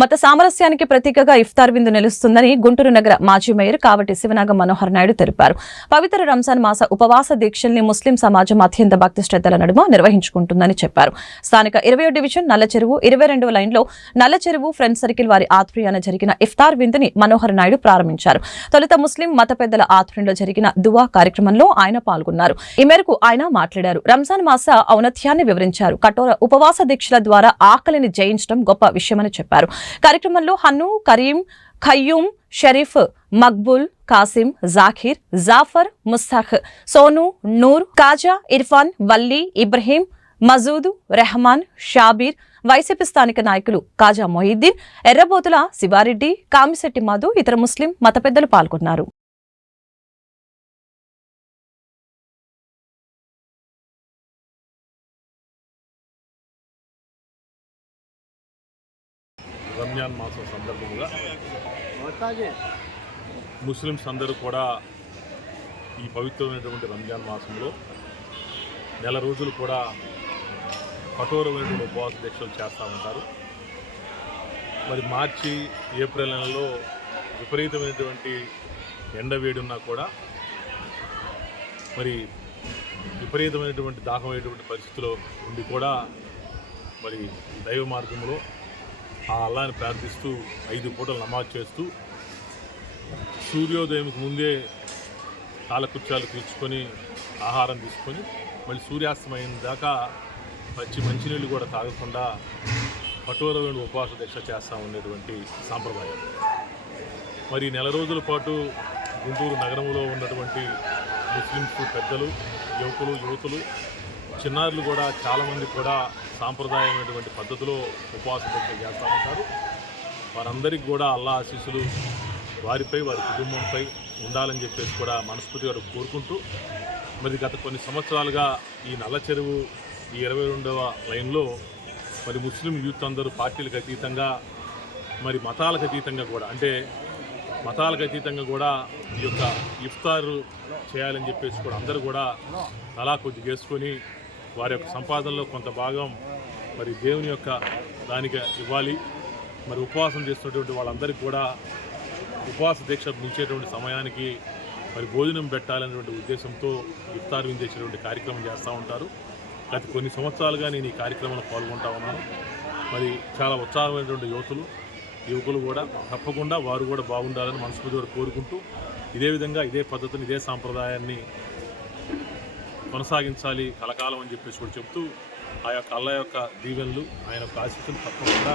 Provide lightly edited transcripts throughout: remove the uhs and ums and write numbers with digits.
మత సామరస్యానికి ప్రతీకగా ఇఫ్తార్ విందు నిలుస్తుందని గుంటూరు నగర మాజీ మేయర్ కావటి శివనాగ మనోహర్ నాయుడు తెలిపారు. పవిత్ర రంజాన్ మాస ఉపవాస దీక్షల్ని ముస్లిం సమాజం అత్యంత భక్తి శ్రద్ధల నడుమ నిర్వహించుకుంటుందని చెప్పారు. స్థానిక 20వ డివిజన్ నల్లచెరువు 22వ లైన్లో నల్లచెరువు ఫ్రెండ్ సర్కిల్ వారి ఆధ్వర్యాన జరిగిన ఇఫ్తార్ విందుని మనోహర్ నాయుడు ప్రారంభించారు. తొలుత ముస్లిం మత పెద్దల ఆధ్వర్యంలో జరిగిన దువా కార్యక్రమంలో ఆయన పాల్గొన్నారు. ఈ మేరకు ఆయన మాట్లాడారు. రంజాన్ మాస ఔన్నత్యాన్ని వివరించారు. కఠోర ఉపవాస దీక్షల ద్వారా ఆకలిని జయించడం గొప్ప విషయమని చెప్పారు. కార్యక్రమంలో హన్ను, కరీం, ఖయ్యూం, షరీఫ్, మక్బూల్, కాసిం, జాఖీర్, జాఫర్, ముస్తాఖ్, సోను, నూర్, కాజా, ఇర్ఫాన్, వల్లి, ఇబ్రహీం, మజూద్, రెహమాన్, షాబీర్, వైసీపీ స్థానిక నాయకులు కాజా మొహిద్దీన్, ఎర్రబోతుల శివారెడ్డి, కామిశెట్టి మధు, ఇతర ముస్లిం మత పెద్దలు పాల్గొన్నారు. రంజాన్ మాసం సందర్భంగా ముస్లిమ్స్ అందరూ కూడా ఈ పవిత్రమైనటువంటి రంజాన్ మాసంలో నెల రోజులు కూడా కఠోరమైనటువంటి ఉపవాస దీక్షలు చేస్తూ ఉంటారు. మరి మార్చి, ఏప్రిల్ నెలలో విపరీతమైనటువంటి ఎండ వేడున్నా కూడా మరి విపరీతమైనటువంటి దాహమైనటువంటి పరిస్థితిలో ఉండి కూడా మరి దైవ మార్గంలో ఆ అల్లాని ప్రార్థిస్తూ 5 పూటలు నమాజ్ చేస్తూ సూర్యోదయంకు ముందే కాలకృత్యాలు తీర్చుకొని ఆహారం తీసుకొని మళ్ళీ సూర్యాస్తమయం దాకా మంచినీళ్ళు కూడా తాగకుండా కఠోరమైన ఉపవాస దీక్ష చేస్తూ ఉండేటువంటి సాంప్రదాయం. మరి నెల రోజుల పాటు గుంటూరు నగరంలో ఉన్నటువంటి ముస్లిమ్స్ పెద్దలు, యువతులు, చిన్నారులు కూడా చాలామంది కూడా సాంప్రదాయమైనటువంటి పద్ధతిలో ఉపవాస దీక్షలు చేస్తూ ఉంటారు. వారందరికీ కూడా అల్లా ఆశీస్సులు వారిపై, వారి కుటుంబంపై ఉండాలని చెప్పేసి కూడా మనస్ఫూర్తిగా కోరుకుంటూ మరి గత కొన్ని సంవత్సరాలుగా ఈ నల్లచెరువు ఈ 22వ లైన్లో మరి ముస్లిం యూత్ అందరూ పార్టీలకు అతీతంగా మరి మతాలకు అతీతంగా కూడా మతాలకు అతీతంగా కూడా ఈ యొక్క ఇఫ్తారు చేయాలని చెప్పేసి కూడా అందరూ కూడా అలా కొద్ది చేసుకొని వారి యొక్క సంపాదనలో కొంత భాగం మరి దేవుని యొక్క దానికి ఇవ్వాలి. మరి ఉపవాసం చేస్తున్నటువంటి వాళ్ళందరికీ కూడా ఉపవాస దీక్ష ముగిసేటువంటి సమయానికి మరి భోజనం పెట్టాలనేటువంటి ఉద్దేశంతో ఇఫ్తార్ విందేసేటువంటి కార్యక్రమం చేస్తూ ఉంటారు. గత కొన్ని సంవత్సరాలుగా నేను ఈ కార్యక్రమంలో పాల్గొంటూ ఉన్నాను. మరి చాలా ఉత్సాహమైనటువంటి యువకులు కూడా తప్పకుండా వారు కూడా బాగుండాలని మనస్ఫూర్తిగా కోరుకుంటూ ఇదే విధంగా ఇదే పద్ధతిని, ఇదే సాంప్రదాయాన్ని కొనసాగించాలి కలకాలం అని చెప్పేసి కూడా చెప్తూ ఆ యొక్క అల్లా యొక్క దీవెనలు, ఆయన యొక్క ఆశీస్సులు తప్పకుండా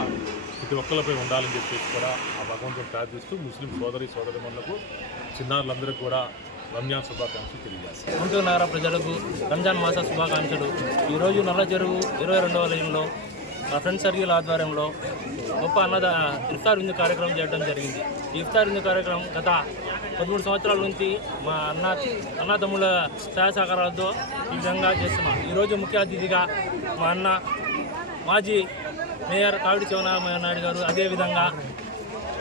ప్రతి ఒక్కరిపై ఉండాలని చెప్పేసి కూడా ఆ భగవంతుని ప్రార్థిస్తూ ముస్లిం సోదరిమణులకు, చిన్నారులందరికీ కూడా రంజాన్ శుభాకాంక్షలు తెలియజేస్తారు. గుంటూరు నగర ప్రజలకు రంజాన్ మాస శుభాకాంక్షలు. ఈరోజు నల్లచెరువు 22వ లైన్లో ఫ్రెండ్ సర్కిల్ ఆధ్వర్యంలో గొప్ప ఇఫ్తార్ విందు కార్యక్రమం చేయడం జరిగింది. ఈ ఇఫ్తార్ విందు కార్యక్రమం గత 13 సంవత్సరాల నుంచి మా అన్న తమ్ముళ్ళ సహాయ సహకారాలతో ఈ విధంగా చేస్తున్నాం. ఈరోజు ముఖ్య అతిథిగా మా అన్న మాజీ మేయర్ కావటి శివనాగ నాయుడు గారు, అదేవిధంగా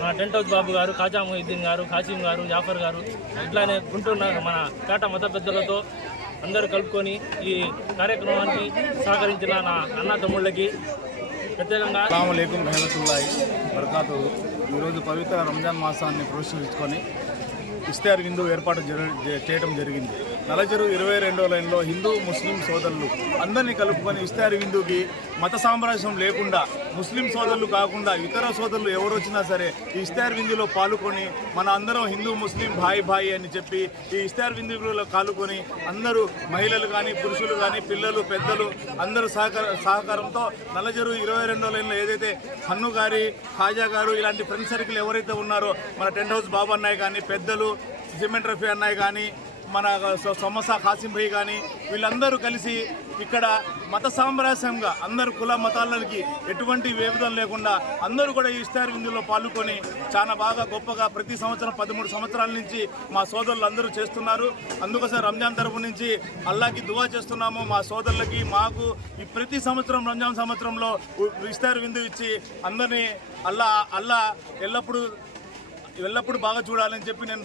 మన టెంట్ హౌస్ బాబు గారు, కాజా మొహిద్దీన్ గారు, కాసిం గారు, జాఫర్ గారు, ఇట్లానే గుంటూరు మన పేట మత పెద్దలతో అందరూ కలుపుకొని ఈ కార్యక్రమానికి సహకరించిన నా అన్న తమ్ముళ్ళకి ప్రత్యేకంగా అస్సలాము అలైకుం రహమతుల్లాహి బరకాతుహు. ఈరోజు పవిత్ర రంజాన్ మాసాన్ని పురస్కరించుకొని ఇఫ్తార్ విందు ఏర్పాటు చేయడం జరిగింది. నల్లచెరువు 22వ లైన్లో హిందూ, ముస్లిం సోదరులు అందరినీ కలుపుకొని ఇఫ్తార్ విందుకి మత సామ్రాజ్యం లేకుండా, ముస్లిం సోదరులు కాకుండా ఇతర సోదరులు ఎవరు వచ్చినా సరే ఈ ఇఫ్తార్ విందులో పాల్గొని మన అందరం హిందూ ముస్లిం భాయి అని చెప్పి ఈ ఇఫ్తార్ విందులో పాల్గొని అందరూ మహిళలు కానీ, పురుషులు కానీ, పిల్లలు, పెద్దలు అందరూ సహకారంతో నల్లచెరువు 22వ లైన్లో ఏదైతే హన్ను గారి, ఖాజా గారు ఇలాంటి ఫ్రెండ్ సర్కిల్ ఎవరైతే ఉన్నారో మన టెంట్ హౌస్ బాబు అన్నయ్య కానీ, పెద్దలు సిమెంట్ రఫీ అన్నయ్య కానీ, మన సమోసా కాసిం భాయ్ కానీ వీళ్ళందరూ కలిసి ఇక్కడ మత సామరస్యంగా అందరు కుల మతాలకి ఎటువంటి విభేదం లేకుండా అందరూ కూడా ఈ ఇఫ్తార్ విందులో పాల్గొని చాలా బాగా గొప్పగా ప్రతి సంవత్సరం 13 సంవత్సరాల నుంచి మా సోదరులు అందరూ చేస్తున్నారు. అందుకోసం రంజాన్ తరపు నుంచి అల్లాకి దువా చేస్తున్నాము. మా సోదరులకి, మాకు ఈ ప్రతి సంవత్సరం రంజాన్ సంవత్సరంలో ఇఫ్తార్ విందు ఇచ్చి అందరినీ అల్లా ఎల్లప్పుడూ బాగా చూడాలని చెప్పి నేను